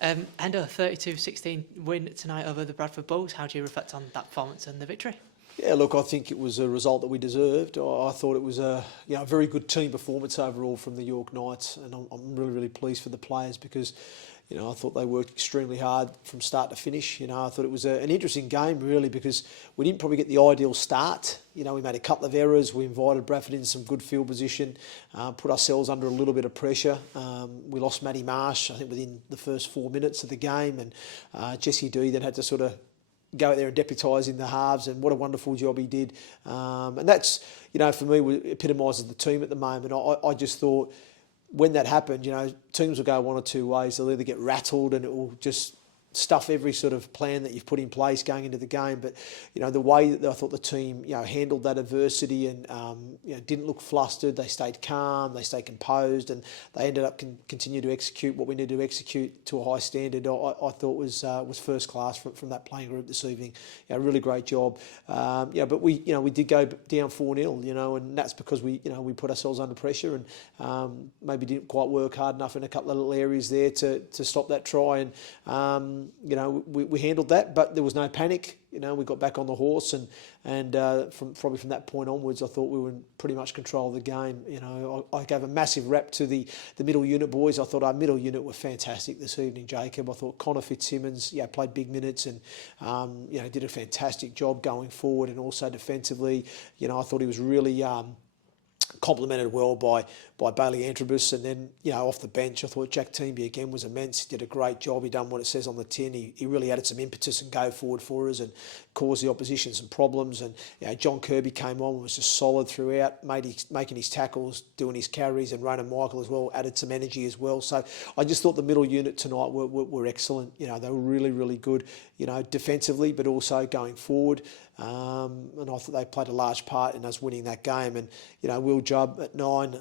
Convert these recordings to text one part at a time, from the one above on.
Endo, 32-16 win tonight over the Bradford Bulls. How do you reflect on that performance and the victory? Yeah, look, I think it was a result that we deserved. I thought it was a very good team performance overall from the York Knights, and I'm really, really pleased for the players because, I thought they worked extremely hard from start to finish. I thought it was an interesting game really because we didn't probably get the ideal start. We made a couple of errors. We invited Bradford into some good field position, put ourselves under a little bit of pressure. We lost Matty Marsh, I think, within the first 4 minutes of the game, and Jesse D then had to sort of go out there and deputise in the halves, and what a wonderful job he did. And that's, for me, epitomises the team at the moment. I just thought when that happened, teams will go one or two ways. They'll either get rattled and it will just stuff every sort of plan that you've put in place going into the game. But, the way that I thought the team, handled that adversity and, didn't look flustered. They stayed calm, they stayed composed, and they ended up continue to execute what we needed to execute to a high standard. I thought was first class from that playing group this evening. Really great job. But we did go down 4-0, and that's because we put ourselves under pressure and maybe didn't quite work hard enough in a couple of little areas there to stop that try. And we handled that, but there was no panic. We got back on the horse, and from that point onwards, I thought we were in pretty much control of the game. I gave a massive rep to the middle unit boys. I thought our middle unit were fantastic this evening, Jacob. I thought Connor Fitzsimmons, played big minutes and did a fantastic job going forward, and also defensively. I thought he was really complemented well by Bailey Antrobus, and then off the bench I thought Jack Teamby again was immense. He did a great job. He done what it says on the tin. He really added some impetus and go forward for us and caused the opposition some problems. And John Kirby came on and was just solid throughout, making his tackles, doing his carries, and Ronan Michael as well added some energy as well. So I just thought the middle unit tonight were excellent. They were really, really good, defensively, but also going forward. And I thought they played a large part in us winning that game. And Will Jubb at 9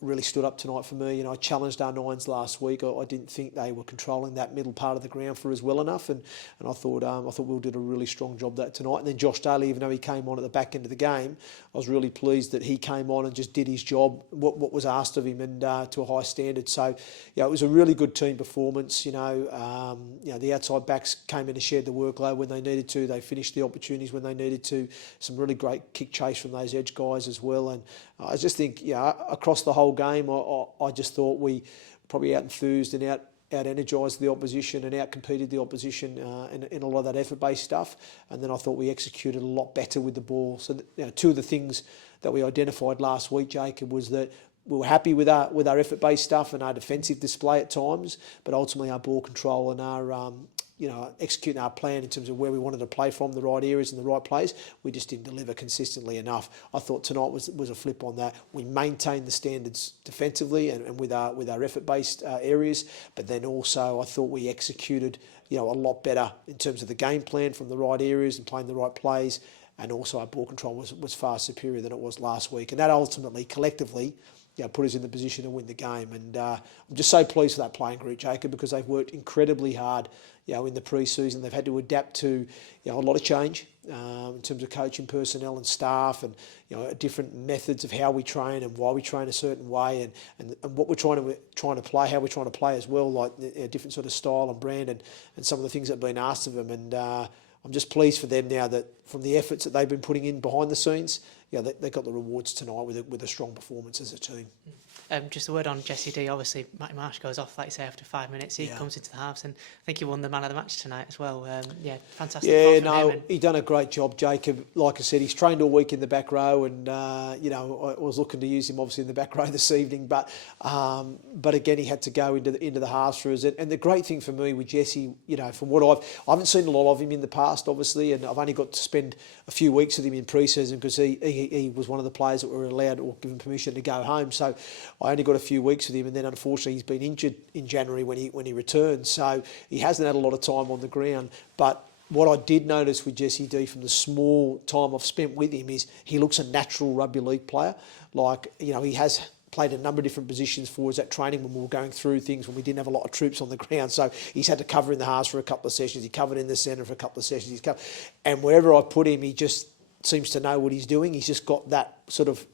really stood up tonight for me. I challenged our 9s last week. I didn't think they were controlling that middle part of the ground for us well enough, and I thought Will did a really strong job that tonight. And then Josh Daly, even though he came on at the back end of the game, I was really pleased that he came on and just did his job, what was asked of him, and to a high standard. So it was a really good team performance. The outside backs came in and shared the workload when they needed to. They finished the opportunities when they needed to. Some really great kick chase from those edge guys as well. And I just think, across the whole game, I just thought we probably out-enthused and out-energised the opposition and out-competed the opposition in a lot of that effort-based stuff. And then I thought we executed a lot better with the ball. So, two of the things that we identified last week, Jacob, was that we were happy with our effort-based stuff and our defensive display at times, but ultimately our ball control and our executing our plan in terms of where we wanted to play from, the right areas and the right plays, we just didn't deliver consistently enough. I thought tonight was a flip on that. We maintained the standards defensively and with our effort-based areas, but then also I thought we executed a lot better in terms of the game plan from the right areas and playing the right plays, and also our ball control was far superior than it was last week. And that ultimately, collectively, put us in the position to win the game. And I'm just so pleased with that playing group, Jacob, because they've worked incredibly hard in the pre-season. They've had to adapt to a lot of change in terms of coaching personnel and staff, and different methods of how we train and why we train a certain way, and what we're trying to play, how we're trying to play as well, like a different sort of style and brand, and some of the things that have been asked of them. And I'm just pleased for them now that from the efforts that they've been putting in behind the scenes, they got the rewards tonight with a strong performance as a team. Just a word on Jesse D. Obviously, Matty Marsh goes off, like you say, after 5 minutes. He comes into the halves, and I think he won the man of the match tonight as well. Fantastic. He done a great job, Jacob. Like I said, he's trained all week in the back row, and I was looking to use him obviously in the back row this evening, but again he had to go into the halves for us. And the great thing for me with Jesse, from what I haven't seen a lot of him in the past, obviously, and I've only got to spend a few weeks with him in pre-season because he was one of the players that were allowed or given permission to go home. So I only got a few weeks with him, and then unfortunately he's been injured in January when he returned. So he hasn't had a lot of time on the ground. But what I did notice with Jesse D from the small time I've spent with him is he looks a natural rugby league player. He has played a number of different positions for us at training when we were going through things when we didn't have a lot of troops on the ground. So he's had to cover in the halves for a couple of sessions. He covered in the centre for a couple of sessions. And wherever I put him, he just seems to know what he's doing. He's just got that sort of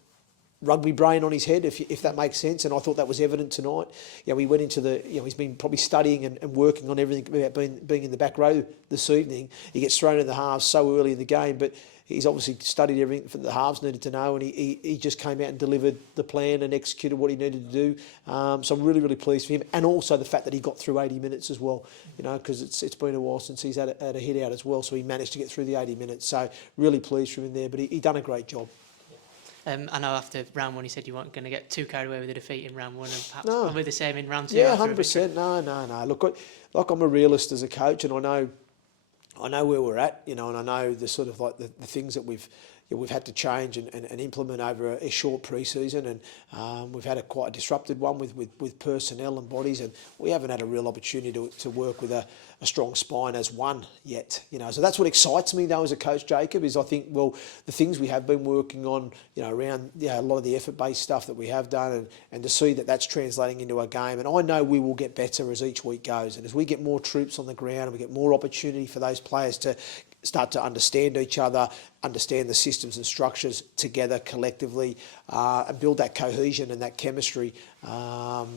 rugby brain on his head, if that makes sense, and I thought that was evident tonight. We went into he's been probably studying and working on everything about being in the back row this evening. He gets thrown in the halves so early in the game, but he's obviously studied everything that the halves needed to know, and he just came out and delivered the plan and executed what he needed to do. So I'm really, really pleased for him, and also the fact that he got through 80 minutes as well, because it's been a while since he's had a hit out as well, so he managed to get through the 80 minutes. So really pleased for him there, but he done a great job. I know after round one you said you weren't going to get too carried away with the defeat in round one, and perhaps No. probably the same in round two. Yeah, 100%. No. Look, I'm a realist as a coach, and I know where we're at, and I know the sort of like the things that we've had to change and implement over a short pre-season, and we've had quite a disrupted one with personnel and bodies, and we haven't had a real opportunity to work with a strong spine as one yet. So that's what excites me though as a coach, Jacob, is I think, well, the things we have been working on, around a lot of the effort-based stuff that we have done, and to see that that's translating into a game. And I know we will get better as each week goes, and as we get more troops on the ground and we get more opportunity for those players to start to understand each other, understand the systems and structures together collectively, and build that cohesion and that chemistry, we'll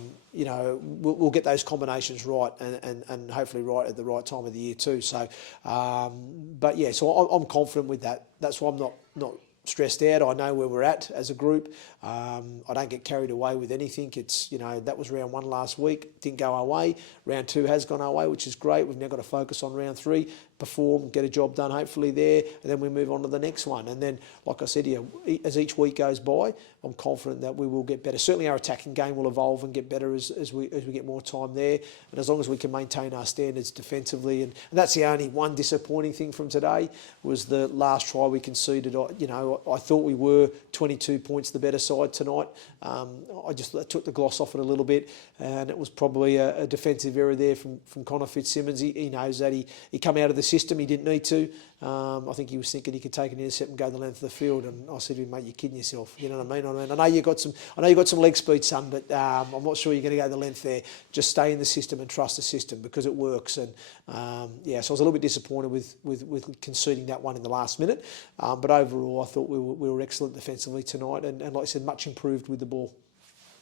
get those combinations right, and hopefully right at the right time of the year too. So, so I'm confident with that. That's why I'm not stressed out. I know where we're at as a group. I don't get carried away with anything. It's, that was round one last week. Didn't go our way. Round two has gone our way, which is great. We've now got to focus on round three, perform, get a job done hopefully there, and then we move on to the next one. And then, like I said here, as each week goes by, I'm confident that we will get better. Certainly our attacking game will evolve and get better as we get more time there. And as long as we can maintain our standards defensively, and that's the only one disappointing thing from today, was the last try we conceded. I thought we were 22 points the better side tonight. I just took the gloss off it a little bit, and it was probably a defensive error there from Connor Fitzsimmons. He knows that he come out of the system. He didn't need to. I think he was thinking he could take an intercept and go the length of the field. And I said to him, mate, you're kidding yourself. You know what I mean? I know you got some leg speed, son, but I'm not sure you're going to go the length there. Just stay in the system and trust the system because it works. And so I was a little bit disappointed with conceding that one in the last minute. But overall, I thought we were excellent defensively tonight, and like I said, much improved with the ball.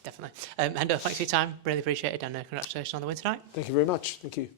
Definitely. Hendo, thanks for your time. Really appreciate it, and congratulations on the win tonight. Thank you very much. Thank you.